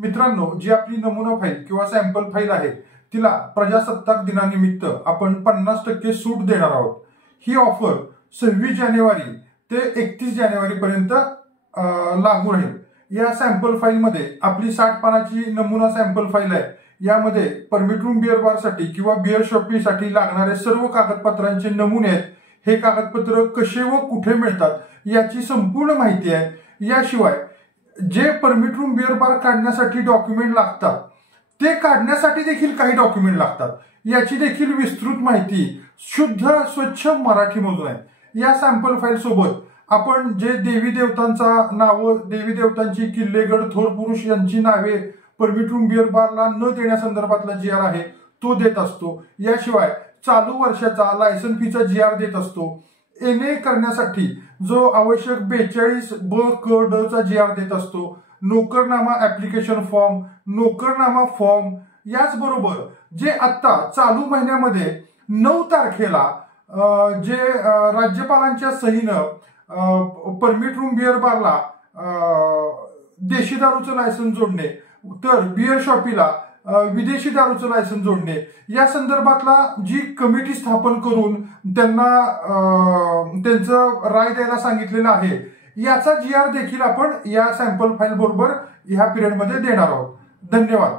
मित्रांनो, जी आपली नमुना फाईल किंवा सॅम्पल फाईल आहे तिला प्रजासत्ताक दिनानिमित्त आपण 50% सूट देणार आहोत। ही ऑफर 26 जानेवारी ते 31 जानेवारी पर्यंत लागू राहील। या सॅम्पल फाईल मध्ये आपली 60 पानाची नमुना सॅम्पल फाईल आहे। यामध्ये परमिट रूम बिअर बार साठी किंवा बिअर शॉपीसाठी लागणारे सर्व कागदपत्रांचे नमुने आहेत। हे कागदपत्र कसे व कुठे मिळतात याची संपूर्ण माहिती आहे। याशिवाय जे परमिट रूम बिअर बार काढण्यासाठी डॉक्युमेंट लागतात ते काढण्यासाठी देखील काही डॉक्युमेंट लागतात, याची देखील विस्तृत माहिती शुद्ध स्वच्छ मराठीमधून आहे। या सॅम्पल फाईल सोबत आपण जे देवी देवतांचा नाव, देवी देवतांची किल्लेगड, थोर पुरुष यांची नावे परमिट रूम बिअर बारला न देण्यासंदर्भातला GR आहे तो देत असतो। याशिवाय चालू वर्षाचा लायसन फीचा GR देत असतो। NA करण्यासाठी जो आवश्यक 42 ब क ड चा GR देत असतो। नोकरनामा ऍप्लिकेशन फॉर्म, नोकरनामा फॉर्म, याचबरोबर जे आता चालू महिन्यामध्ये 9 तारखेला जे राज्यपालांच्या सहीनं परमिट रूम बिअर बारला देशी दारूचं लायसन जोडणे, तर बिअर शॉपीला विदेशी दारूचं लायसन जोडणे, या संदर्भातला जी कमिटी स्थापन करून त्यांना त्यांचं राय द्यायला सांगितलेलं आहे, याचा GR देखील आपण या सॅम्पल फाईल बरोबर ह्या पिरियडमध्ये देणार आहोत। धन्यवाद।